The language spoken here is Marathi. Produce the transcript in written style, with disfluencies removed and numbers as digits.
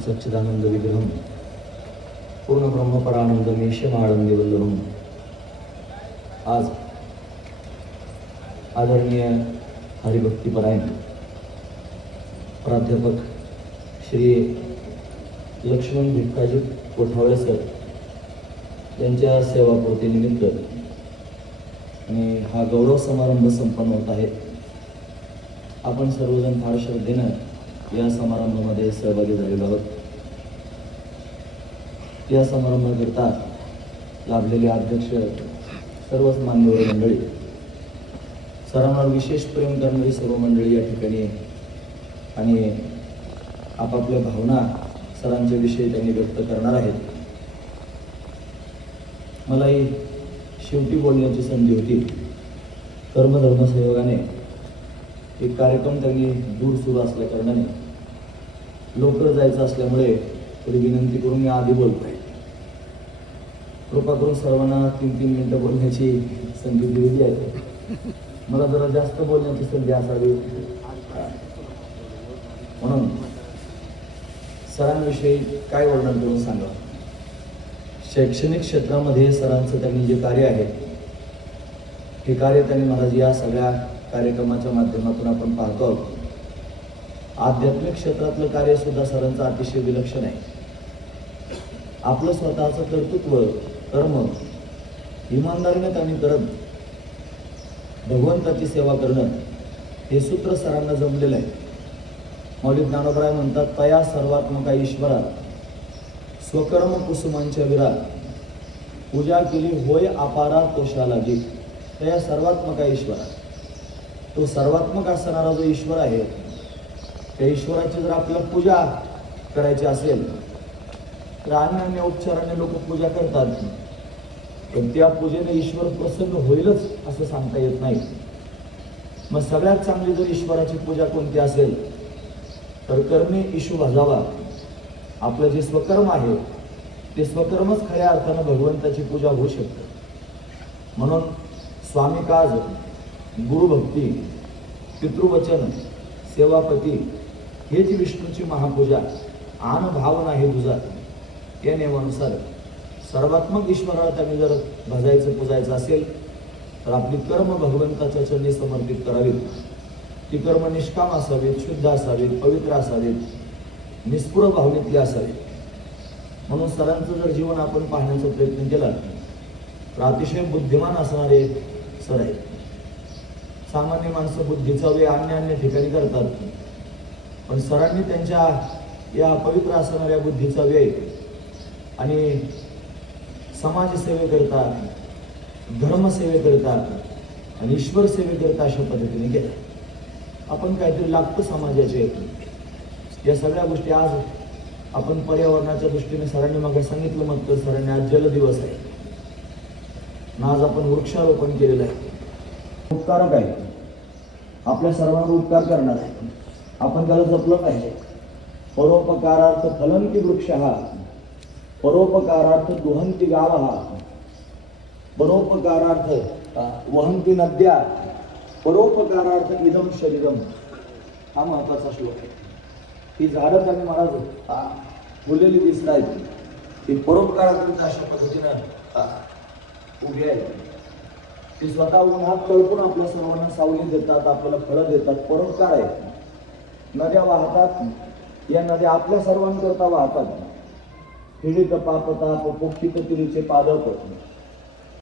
सच्चिदानंद विग्रहम पूर्ण ब्रह्मपरानंदमेशमानंदी वल्लभम। आज आदरणीय हरिभक्तीपरायण प्राध्यापक श्री लक्ष्मण भिक्काजी कोठावळे सर यांच्या सेवापूर्तीनिमित्त आणि हा गौरव समारंभ संपन्न होत आहे। आपण सर्वजण फार श्रद्धेनं या समारंभामध्ये सहभागी झालेलो आहोत। या समारंभाकरता लाभलेले अध्यक्ष सर्वच मान्यवर मंडळी, सरांवर विशेष प्रेम करणारी सर्व मंडळी या ठिकाणी आणि आपापल्या भावना सरांच्या विषयी त्यांनी व्यक्त करणार आहेत। मलाही शेवटी बोलण्याची संधी होती। कर्मधर्म संयोगाने एक कार्यक्रम त्यांनी दूर सुरू असल्या कारणाने लवकर जायचं असल्यामुळे थोडी विनंती करून मी आधी बोलतोय। कृपा करून सर्वांना 3-3 मिनिटं बोलण्याची संधी दिलेली आहे। मला जरा जास्त बोलण्याची संधी असावी म्हणून सरांविषयी काय वर्णन करून सांगा। शैक्षणिक क्षेत्रामध्ये सरांचं त्यांनी जे कार्य आहे हे कार्य त्यांनी महाराज या सगळ्या कार्यक्रमाच्या माध्यमातून आपण पाहतो आहोत। आध्यात्मिक क्षेत्रातलं कार्य सुद्धा सरांचं अतिशय विलक्षण आहे। आपलं स्वतःचं कर्तृत्व कर्म इमानदारीने त्यांनी करत भगवंताची सेवा करणं हे सूत्र सरांना जमलेलं आहे। मौलिक ज्ञानोबराय म्हणतात, तया सर्वात्मका ईश्वरा स्वकर्म कुसुमांच्या विरा पूजा केली होय अपारा तोषाला जी। तया सर्वात्मका ईश्वरा, तो सर्वात्मक असणारा जो ईश्वर आहे त्या ईश्वराची जर आपल्याला पूजा करायची असेल तर अन्य उपचाराने लोक पूजा करतात, पण त्या पूजेने ईश्वर प्रसन्न होईलच असं सांगता येत नाही। मग सगळ्यात चांगली जर ईश्वराची पूजा कोणती असेल तर कर्मे ईशू भजावा। आपलं जे स्वकर्म आहे ते स्वकर्मच खऱ्या अर्थानं भगवंताची पूजा होऊ शकते। म्हणून स्वामी काज, गुरुभक्ती, पितृवचन, सेवापती हे जी विष्णूची महापूजा आन भावना हे दुजा या नियमानुसार सर्वात्मक ईश्वराला त्यांनी जर भजायचं पूजायचं असेल तर आपली कर्म भगवंताच्या चरणी समर्पित करावीत। ती कर्म निष्काम असावीत, शुद्ध असावीत, पवित्र असावीत, निस्पृह भावनेतली असावीत। म्हणून सरांचं जर जीवन आपण पाहण्याचा प्रयत्न केला तर अतिशय बुद्धिमान असणारे सर आहेत। सामान्य माणसं बुद्धीचा व्यय अन्य ठिकाणी करतात, पण सरांनी त्यांच्या या पवित्र असणाऱ्या बुद्धीचा व्यय आणि समाजसेवेकरता, धर्मसेवेकरता आणि ईश्वर सेवेकरता अशा पद्धतीने केलं। आपण काहीतरी लागतं समाजाचे या सगळ्या गोष्टी आज आपण पर्यावरणाच्या दृष्टीने सरांनी मग सांगितलं मग तर सरांनी आज जलदिवस आहे, आज आपण वृक्षारोपण केलेलं आहे। उपकारक आहे, आपल्या सर्वांवर उपकार करणार आहे, आपण त्याला जपलं पाहिजे। परोपकारार्थ फलंती वृक्ष हा, परोपकारार्थ दुहंती गाव हा, परोपकारार्थ वहंती नद्या, परोपकारार्थ इदम शरीरम। हा महत्वाचा श्लोक आहे। ही झाडं त्यांनी महाराज बोललेली दिसत आहेत, ती परोपकारार्थ अशा पद्धतीनं उभी आहे। ती स्वतः उन्हात तळपून आपल्या सर्वांना सावली देतात, आपल्याला फळं देतात, परोपकार आहे। नद्या वाहतात, या नद्या आपल्या सर्वांकरता वाहतात। पीडित पापताप पोक्षित तिरीचे पादप